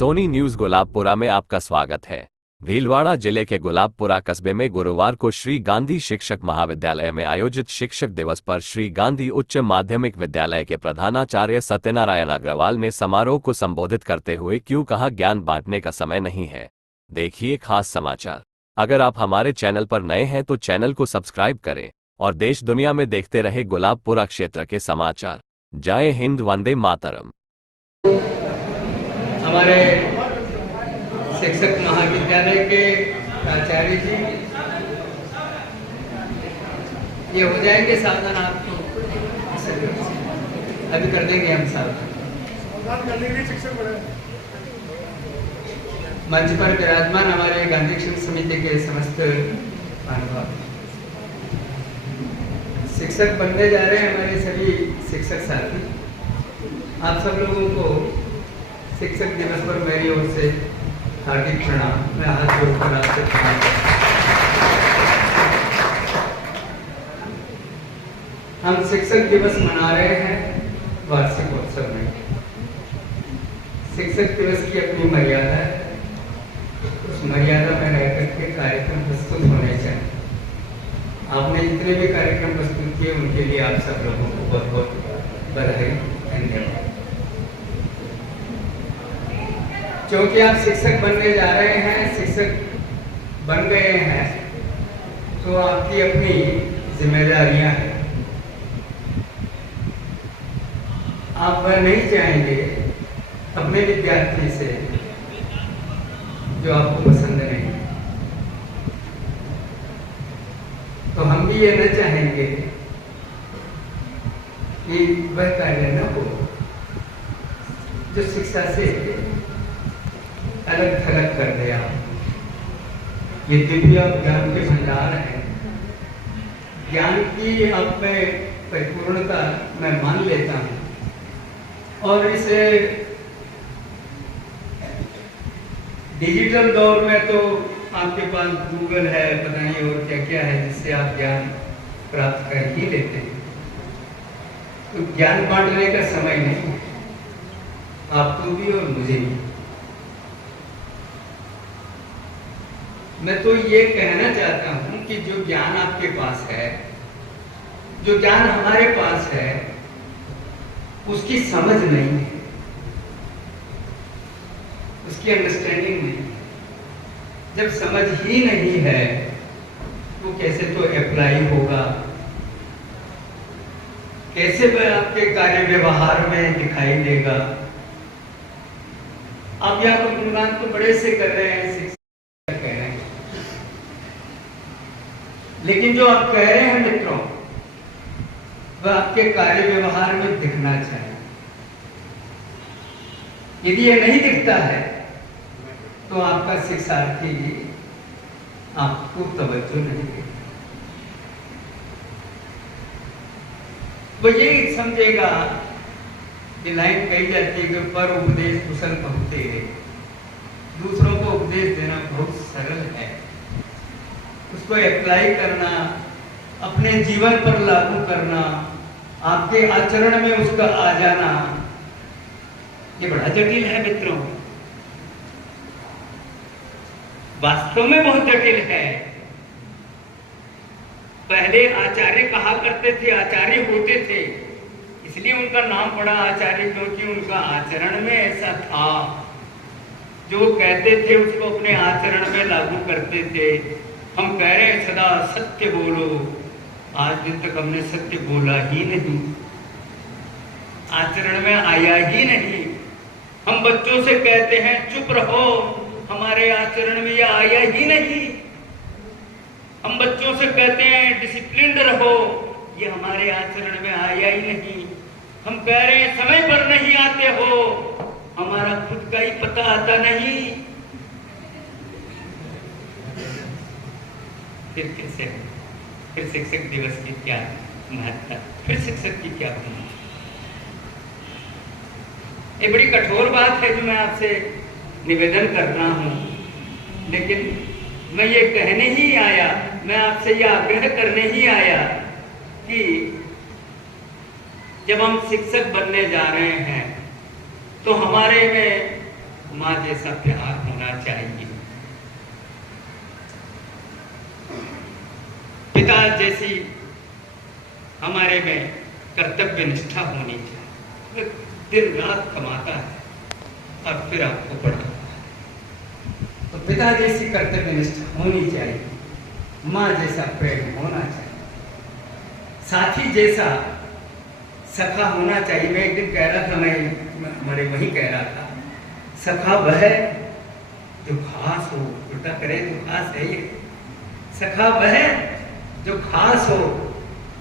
Soni news Gulabpura में आपका स्वागत है। भीलवाड़ा जिले के गुलाबपुरा कस्बे में गुरुवार को श्री गांधी शिक्षक महाविद्यालय में आयोजित शिक्षक दिवस पर श्री गांधी उच्च माध्यमिक विद्यालय के प्रधानाचार्य सत्यनारायण अग्रवाल ने समारोह को संबोधित करते हुए क्यों कहा, ज्ञान बांटने का समय नहीं है। देखिए खास समाचार। अगर आप हमारे चैनल पर नए हैं तो चैनल को सब्सक्राइब करें और देश दुनिया में देखते रहे गुलाबपुरा क्षेत्र के समाचार। जय हिंद, वंदे मातरम। हमारे शिक्षक महाविद्यालय के आचार्य जी ये हो जाएंगे सावधान, आपको अभी कर देंगे हम सावधान कर लेंगे। शिक्षक मंच पर विराजमान हमारे गांधी शिक्षक समिति के समस्त महानुभाव, शिक्षक बनने जा रहे हैं हमारे सभी शिक्षक साथी, आप सब लोगों को शिक्षक दिवस पर मेरी ओर से हार्दिक प्रणाम। मैं हाथ जोड़कर आपसे प्रणाम करता हूं। हम शिक्षक दिवस मना रहे हैं वार्षिक उत्सव में। शिक्षक दिवस की अपनी मर्यादा है, उस मर्यादा में रहकर के कार्यक्रम प्रस्तुत होने चाहिए। आपने जितने भी कार्यक्रम प्रस्तुत किए उनके लिए आप सब लोगों को बहुत बहुत बधाई, धन्यवाद। क्योंकि आप शिक्षक बनने जा रहे हैं, शिक्षक बन गए हैं, तो आपकी अपनी जिम्मेदारियां हैं। आप वह नहीं चाहेंगे अपने विद्यार्थी से जो आपको पसंद नहीं, तो हम भी ये न चाहेंगे कि वह कार्य न हो जो शिक्षा से अलग थलग कर दिया। ये दिव्य ज्ञान के भंडार है, ज्ञान की अब मैं परिपूर्णता मैं मान लेता हूँ। और इस डिजिटल दौर में तो आपके पास गूगल है, पता नहीं और क्या क्या है जिससे आप ज्ञान प्राप्त कर ही लेते हैं। तो ज्ञान बांटने का समय नहीं है, आपको भी और मुझे भी। मैं तो ये कहना चाहता हूं कि जो ज्ञान आपके पास है, जो ज्ञान हमारे पास है, उसकी समझ नहीं है, उसकी अंडरस्टैंडिंग नहीं है। जब समझ ही नहीं है तो कैसे तो अप्लाई होगा, कैसे वह आपके कार्य व्यवहार में दिखाई देगा। आप यहाँ पर गुणगान तो बड़े से कर रहे हैं, लेकिन जो आप कह रहे हैं मित्रों, वह आपके कार्य व्यवहार में दिखना चाहिए। यदि यह नहीं दिखता है तो आपका शिक्षार्थी आपको तवज्जो नहीं देगा। वो ये समझेगा कि लाइन कही जाती है कि पर उपदेश कुशल बहुते, दूसरों को उपदेश देना बहुत सरल है, उसको अप्लाई करना, अपने जीवन पर लागू करना, आपके आचरण में उसका आ जाना, ये बड़ा जटिल है मित्रों, वास्तव में बहुत जटिल है। पहले आचार्य कहा करते थे, आचार्य होते थे, इसलिए उनका नाम पड़ा आचार्य, क्योंकि उनका आचरण में ऐसा था, जो कहते थे उसको अपने आचरण में लागू करते थे। हम कह रहे हैं सदा सत्य बोलो, आज दिन तक हमने सत्य बोला ही नहीं, आचरण में आया ही नहीं। हम बच्चों से कहते हैं चुप रहो, हमारे आचरण में यह आया ही नहीं। हम बच्चों से कहते हैं डिसिप्लिन्ड रहो, ये हमारे आचरण में आया ही नहीं। हम कह रहे हैं समय पर नहीं आते हो, हमारा खुद का ही पता आता नहीं। फिर कैसे, फिर शिक्षक दिवस की क्या महत्ता, फिर शिक्षक की क्या भूमिका। ये बड़ी कठोर बात है जो मैं आपसे निवेदन कर रहा हूं, लेकिन मैं ये कहने ही आया, मैं आपसे ये आग्रह करने ही आया कि जब हम शिक्षक बनने जा रहे हैं तो हमारे में माँ जैसा प्यार होना चाहिए, पिता जैसी हमारे में कर्तव्य निष्ठा होनी चाहिए। दिन रात कमाता है और फिर आपको पढ़ाता है, तो पिता जैसी कर्तव्य निष्ठा होनी चाहिए, माँ जैसा प्रेम होना चाहिए, साथी जैसा सखा होना चाहिए। मैं एक दिन कह रहा था, मैं हमारे वही कह रहा था, सखा वह जो खास हो, उल्टा करे तो खास है ये, सखा वह जो खास हो,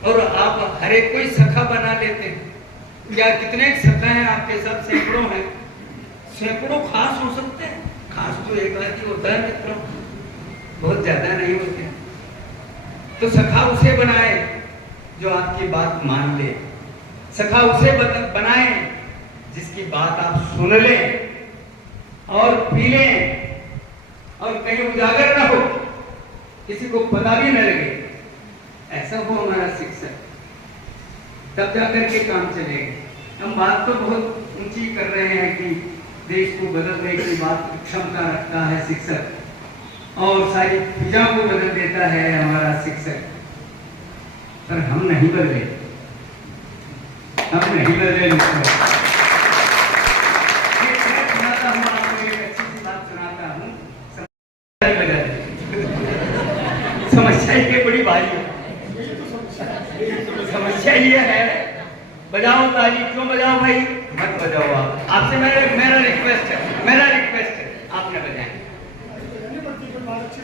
और आप हर एक कोई सखा बना लेते हैं। क्या कितने सखा हैं आपके साथ? सैकड़ों हैं, सैकड़ों खास हो सकते हैं। खास तो एक आदमी होता है मित्रों, बहुत ज्यादा नहीं होते। तो सखा उसे बनाए जो आपकी बात मान ले, सखा उसे बनाए जिसकी बात आप सुन लें और पी लें और कहीं उजागर ना हो, किसी को पता भी न लगे, ऐसा हो हमारा शिक्षक, तब जाकर के काम चलेगा। हम बात तो बहुत ऊंची कर रहे हैं कि देश को बदलने की बात क्षमता रखता है शिक्षक और सारी फिजाओं को बदल देता है हमारा शिक्षक, पर हम नहीं बदले, हम नहीं बदले। सुनाता हूँ आपको, एक अच्छी सी बात सुनाता हूँ, समस्या ये बड़ी भारी है। समस्या ये है, बजाओ ताली, क्यों बजाओ भाई? मत बजाओ आप, आपसे मेरा रिक्वेस्ट है, आपने बजाएं।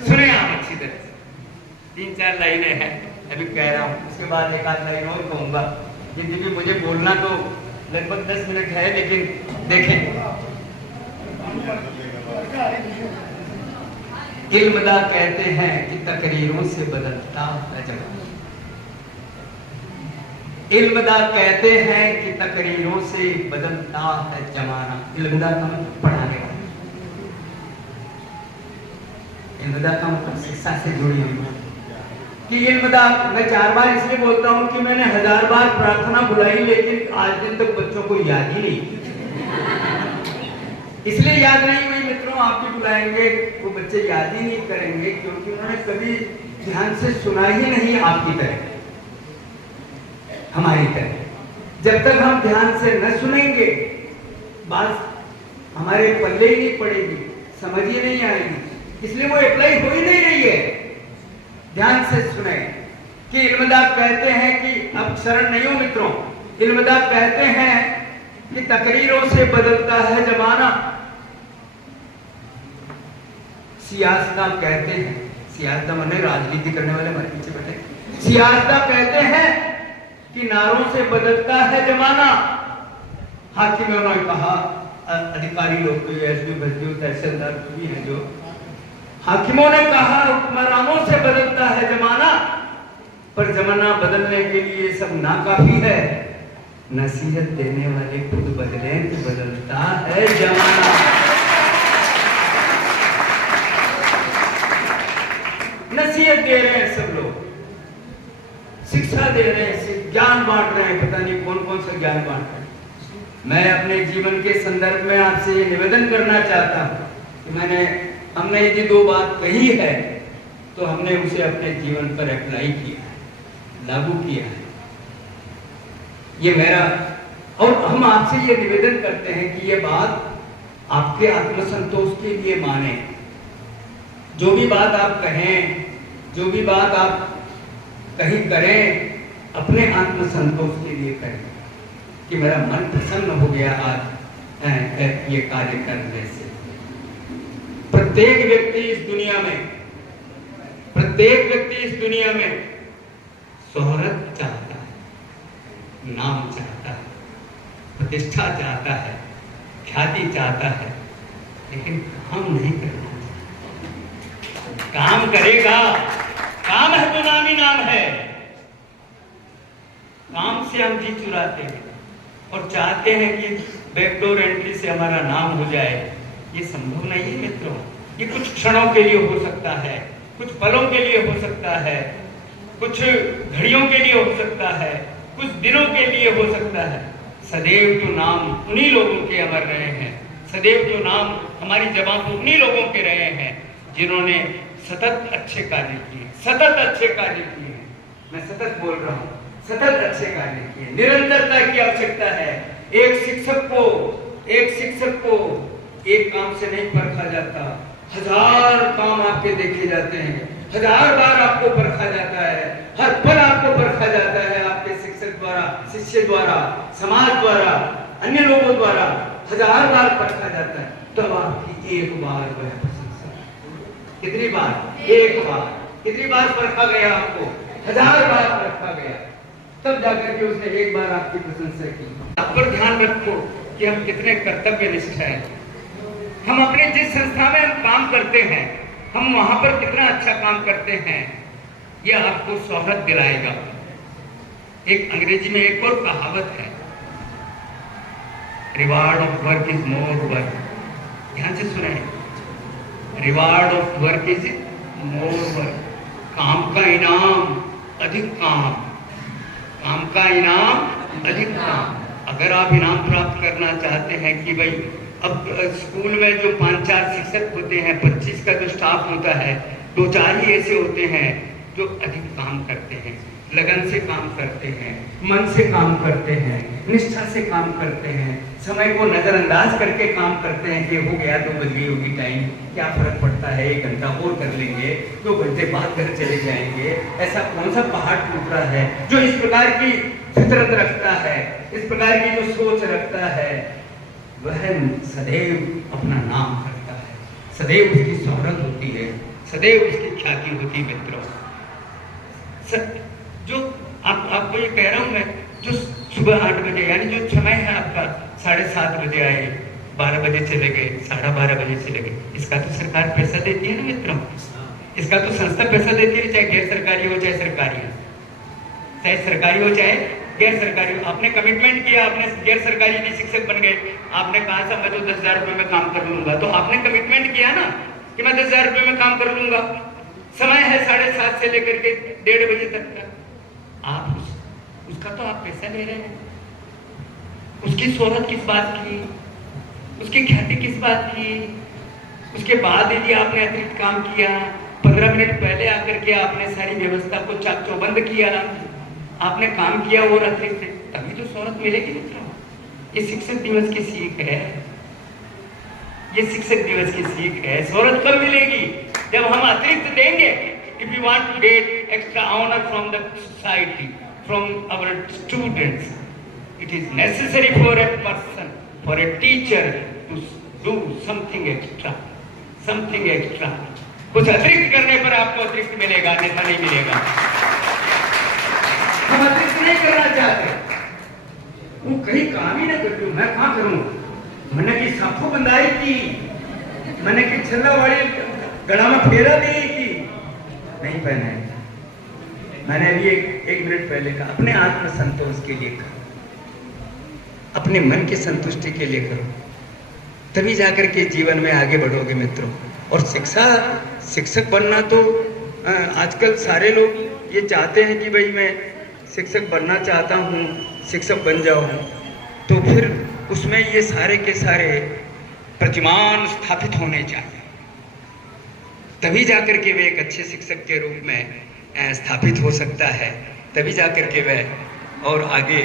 सुने आप अच्छी तरह से, 3-4 लाइनें हैं अभी कह रहा हूँ, उसके बाद एक आध लाइन और कहूंगा। जिंदगी मुझे बोलना तो लगभग 10 मिनट है, लेकिन देखें। इल्मदा कहते हैं कि तकरीरों से बदलता है जमाना, इल्मदा कहते हैं कि तकरीरों से बदलता है जमाना। इल्मदा का मतलब पढ़ाने वाला, इल्मदा का मतलब शिक्षा से जुड़ी हुई कि इल्मदा। मैं 4 बार इसलिए बोलता हूँ कि मैंने 1000 बार प्रार्थना बुलाई, लेकिन आज दिन तक बच्चों को याद ही नहीं, इसलिए याद नहीं हुई। मित्रों, आप भी बुलाएंगे, वो बच्चे याद ही नहीं करेंगे क्योंकि उन्होंने कभी ध्यान से सुना ही नहीं आपकी तरह, हमारी तरह। जब तक हम ध्यान से न सुनेंगे, बात हमारे पल्ले ही नहीं पड़ेगी, समझ ही नहीं आएगी, इसलिए वो अप्लाई हो ही नहीं रही है। ध्यान से सुने कि इल्मदा कहते हैं कि अब शरण नहीं हो मित्रों, इल्मदा कहते हैं कि तकरीरों से बदलता है जमाना। सियासदा कहते हैं, सियासदा माने राजनीति करने वाले, हमारे पीछे बैठे, सियासदा कहते हैं कि नारों से बदलता है जमाना। हाकिमों ने कहा, अधिकारी लोग तो एसपी बसपी तहसीलदार भी हैं जो, हाकिमों ने कहा हुक्मरानों से बदलता है जमाना, पर जमाना बदलने के लिए सब नाकाफी है। नसीहत देने वाले खुद बदले तो बदलता है जमाना। नसीहत दे रहे हैं सब लोग, शिक्षा दे रहे हैं, ज्ञान बांट रहे हैं, पता नहीं कौन कौन सा ज्ञान बांट रहे हैं। मैं अपने जीवन के संदर्भ में आपसे ये निवेदन करना चाहता हूँ कि हमने यदि 2 बात कही है तो हमने उसे अपने जीवन पर अप्लाई किया है, लागू किया है, ये मेरा। और हम आपसे ये निवेदन करते हैं कि ये बात आपके आत्मसंतोष के लिए माने। जो भी बात आप कहें, जो भी बात आप कहीं करें, अपने आत्मसंतोष के लिए करें कि मेरा मन प्रसन्न हो गया आज ये कार्य करने से। प्रत्येक व्यक्ति इस दुनिया में शोहरत चाहता है, नाम चाहता है, प्रतिष्ठा चाहता है, ख्याति चाहता है, लेकिन काम नहीं करना। काम करेगा, काम है तो नाम ही नाम है। काम से हम जी चुराते हैं और चाहते हैं कि बैकडोर एंट्री से हमारा नाम हो जाए। ये संभव नहीं है मित्रों। ये कुछ क्षणों के लिए हो सकता है, कुछ पलों के लिए हो सकता है, कुछ घड़ियों के लिए हो सकता है, कुछ दिनों के लिए हो सकता है। सदैव तो नाम उन्हीं लोगों के अमर रहे हैं, सदैव जो नाम हमारी जबान पर उन्हीं लोगों के रहे हैं जिन्होंने सतत अच्छे कार्य किए, सतत अच्छे कार्य किए हैं। मैं सतत बोल रहा हूँ, सतत अच्छे कार्य किए। निरंतरता की आवश्यकता है। एक शिक्षक को एक काम से नहीं परखा जाता, 1000 काम आपके देखे जाते हैं, 1000 बार आपको परखा जाता है, हर पल आपको परखा जाता है आपके शिक्षक द्वारा, शिष्य द्वारा, समाज द्वारा, अन्य लोगों द्वारा 1000 बार परखा जाता है। तब आपकी एक बार वह प्रशंसा, कितनी बार? एक बार। कितनी बार परखा गया आपको? 1000 बार परखा गया, तब जाकर के उसने एक बार आपकी प्रशंसा की। आप पर ध्यान रखो कि हम कितने कर्तव्यनिष्ठ हैं। हम अपने जिस संस्था में हम काम करते हैं, हम वहां पर कितना अच्छा काम करते हैं, यह आपको शोहरत दिलाएगा। एक अंग्रेजी में एक और कहावत है, reward of work is more work. ध्यान से सुने, reward of work is more work. काम का इनाम अधिक काम, काम का इनाम अधिक काम। अगर आप इनाम प्राप्त करना चाहते हैं कि भाई अब स्कूल में जो 5-4 शिक्षक होते हैं, 25 का जो स्टाफ होता है, 2-4 ही ऐसे होते हैं जो अधिक काम करते हैं, लगन से काम करते हैं, मन से काम करते हैं, निष्ठा से काम करते हैं, समय को नजरअंदाज करके काम करते हैं कि हो गया 2 बज गई होगी टाइम, क्या फर्क पड़ता है, 1 घंटा और कर लेंगे, 2 घंटे बाद घर चले जाएंगे। ऐसा कौन सा पहाड़ टूट रहा है जो इस प्रकार की फितरत रखता है, इस प्रकार की जो सोच रखता है, वह सदैव अपना नाम करता है, सदैव उसकी शोहरत होती है, सदैव उसकी ख्याति होती है। मित्रों, जो आपको ये कह रहा हूं मैं, जो सुबह 8 बजे यानी जो समय है आपका 7:30 बजे आए, 12 बजे चले गए, 12:30 बजे चले गए, इसका तो सरकार पैसा देती है ना मित्रों, इसका तो संस्था पैसा देती है, चाहे गैर सरकारी हो चाहे सरकारी हो, चाहे सरकारी हो चाहे गैर सरकारी हो। आपने कमिटमेंट किया, आपने गैर सरकारी भी शिक्षक बन गए, आपने कहा था मैं तो 10,000 रुपए में काम कर लूंगा, तो आपने कमिटमेंट किया ना कि मैं 10,000 रुपए में काम कर लूंगा। समय है 7:30 से लेकर के 1:30 बजे तक का, आप उसका तो आप पैसा ले रहे हैं। उसकी शोहरत किस बात की, उसकी ख्याति किस बात की? उसके बाद यदि आपने अतिरिक्त काम किया, 15 मिनट पहले आकर के आपने सारी व्यवस्था को चाक चौबंद किया, आपने काम किया और अतिरिक्त, तभी तो शोहरत मिलेगी मित्रों। ये शिक्षक दिवस की सीख है, ये शिक्षक दिवस की सीख है। शोहरत कब मिलेगी? जब हम अतिरिक्त देंगे। If you want to get extra honor from the society, from our students, it is necessary for a person, for a teacher to do something extra, something extra. कुछ अतिरिक्त करने पर आपको अतिरिक्त मिलेगा, अन्यथा नहीं मिलेगा। हम अतिरिक्त नहीं करना चाहते, वो कहीं काम ही ना कर लूं, मैं कहाँ करूं? मैंने की साफो बंदाई की, मैंने की छल्ला वाली गड़ा में फेरा दी की, नहीं पहना है। मैंने अभी एक मिनट पहले कहा, अपने आत्म संतोष के लिए करो, अपने मन की संतुष्टि के लिए करो, तभी जाकर के जीवन में आगे बढ़ोगे मित्रों। और शिक्षक बनना तो आजकल सारे लोग ये चाहते हैं कि भाई मैं शिक्षक बनना चाहता हूँ, शिक्षक बन जाऊँ, तो फिर उसमें ये सारे के सारे प्रतिमान स्थापित होने चाहिए, तभी जाकर के वे एक अच्छे शिक्षक के रूप में स्थापित हो सकता है, तभी जाकर के वह और आगे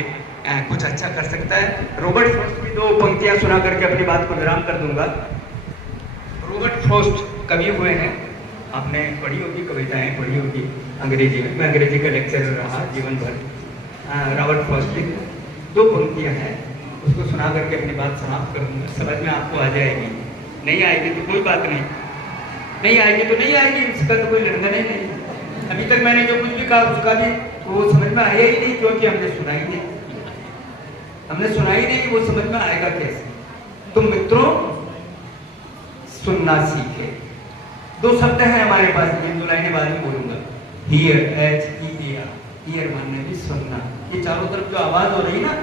कुछ अच्छा कर सकता है। रॉबर्ट फ्रॉस्ट की 2 पंक्तियां सुना करके अपनी बात को विराम कर दूंगा। रॉबर्ट फ्रॉस्ट कवि हुए हैं, आपने पढ़ी होगी, कविताएं पढ़ी होगी अंग्रेजी में, मैं अंग्रेजी का लेक्चरर रहा जीवन भर। रॉबर्ट फ्रॉस्ट की 2 पंक्तियां हैं, उसको सुना करके अपनी बात समाप्त कर दूंगा। समझ में आपको आ जाएगी, नहीं आएगी तो कोई बात नहीं, नहीं आएगी तो नहीं आएगी, इसका तो कोई लेना ही नहीं। अभी तक मैंने जो कुछ भी कहा उसका भी वो समझ में आया ही नहीं, क्योंकि हमने सुना ही नहीं, हमने सुना ही नहीं कि वो समझ में आएगा कैसे। तो मित्रों, सुनना सीखे। 2 शब्द हैं हमारे पास, इन 2 लाइनें बाद में बोलूंगा। हियर, HEAR, हियर मानने भी सुनना। ये चारों तरफ जो आवाज हो रही ना,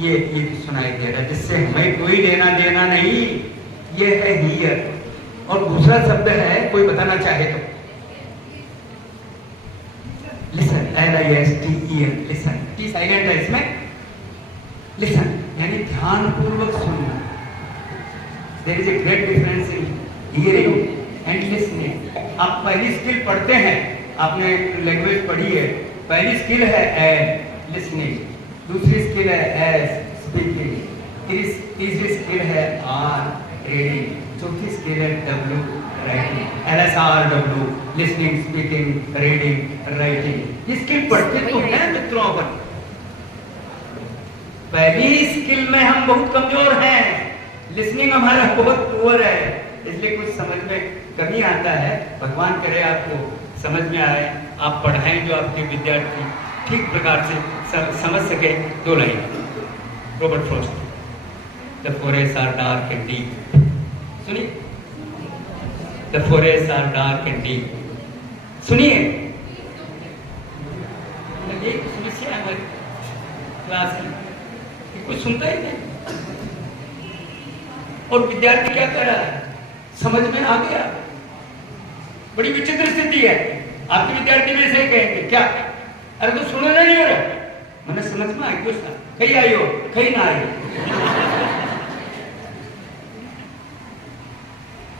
ये भी सुनाई दे रहा है, जिससे हमें कोई लेना देना नहीं, ये है हियर। और दूसरा शब्द है, कोई बताना चाहे तो listen, LISTEN, listen, T silent है इसमें, लिसन यानी ध्यान पूर्वक सुनना। There is a great difference in hearing and listening. आप पहली स्किल पढ़ते हैं, आपने लैंग्वेज पढ़ी है, पहली स्किल है एड लिसनिंग, दूसरी स्किल है एस स्पीकिंग, तीसरी स्किल है आर रीडिंग, चौथी स्किल है W writing. LSRW listening speaking reading writing. ये स्किल पढ़ते तो हैं मित्रों अपन, पहली स्किल में हम बहुत कमजोर हैं, लिसनिंग हमारा बहुत पुअर है, इसलिए कुछ समझ में कमी आता है। भगवान करे आपको समझ में आए, आप पढ़ाएं जो आपके विद्यार्थी ठीक प्रकार से समझ सके। दो line Robert Frost, the forest are dark and deep. सुनिए, the forest are dark and deep. सुनिए, एक समस्या है हमारी क्लास की, कुछ सुनता ही नहीं, और विद्यार्थी क्या कर रहा है, समझ में आ गया। बड़ी विचित्र स्थिति है। आपके विद्यार्थी में से कहेंगे क्या, अरे तो सुनना नहीं हो रहा, मैंने समझ में आ क्यों सा कहीं आई हो कहीं ना आई।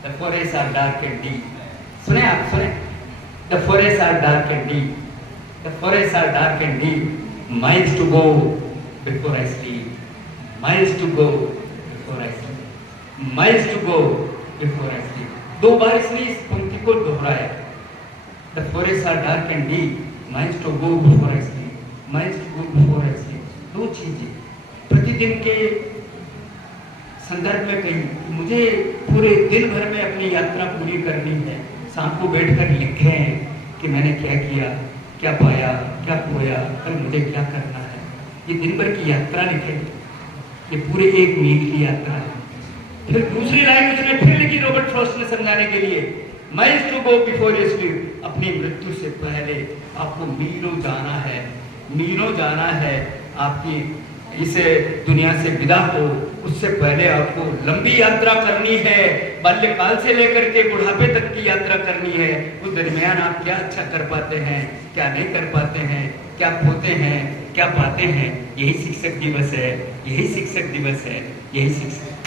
The forests are dark and deep. सुने आप, सुने, the forests are dark and deep. The forests are dark and deep. Miles to go before I sleep. Miles to go before I sleep. Miles to go before I sleep. दो बार इसने इस पंक्ति को दोहराया। The forests are dark and deep. Miles to go before I sleep. Miles to go before I sleep. दो चीजें प्रतिदिन के संदर्भ में कही, मुझे पूरे दिन भर में अपनी यात्रा पूरी करनी है। शाम को बैठकर लिखें कि मैंने क्या किया, क्या पाया, क्या खोया, कल मुझे क्या करना है। ये दिन भर की यात्रा लिखेंगे, ये पूरे एक मील की यात्रा है। फिर दूसरी लाइन उसने फिर लिखी रॉबर्ट फ्रॉस्ट ने समझाने के लिए, miles to go before you sleep. अपनी मृत्यु से पहले आपको मीलों जाना है, मीलों जाना है। आपकी इस दुनिया से विदा हो उससे पहले आपको लंबी यात्रा करनी है। बाल्यकाल से लेकर के बुढ़ापे तक की यात्रा करनी है। उस दरमियान आप क्या अच्छा कर पाते हैं, क्या नहीं कर पाते हैं, क्या खोते हैं, क्या पाते हैं। यही शिक्षक दिवस है, यही शिक्षक दिवस है, यही शिक्षक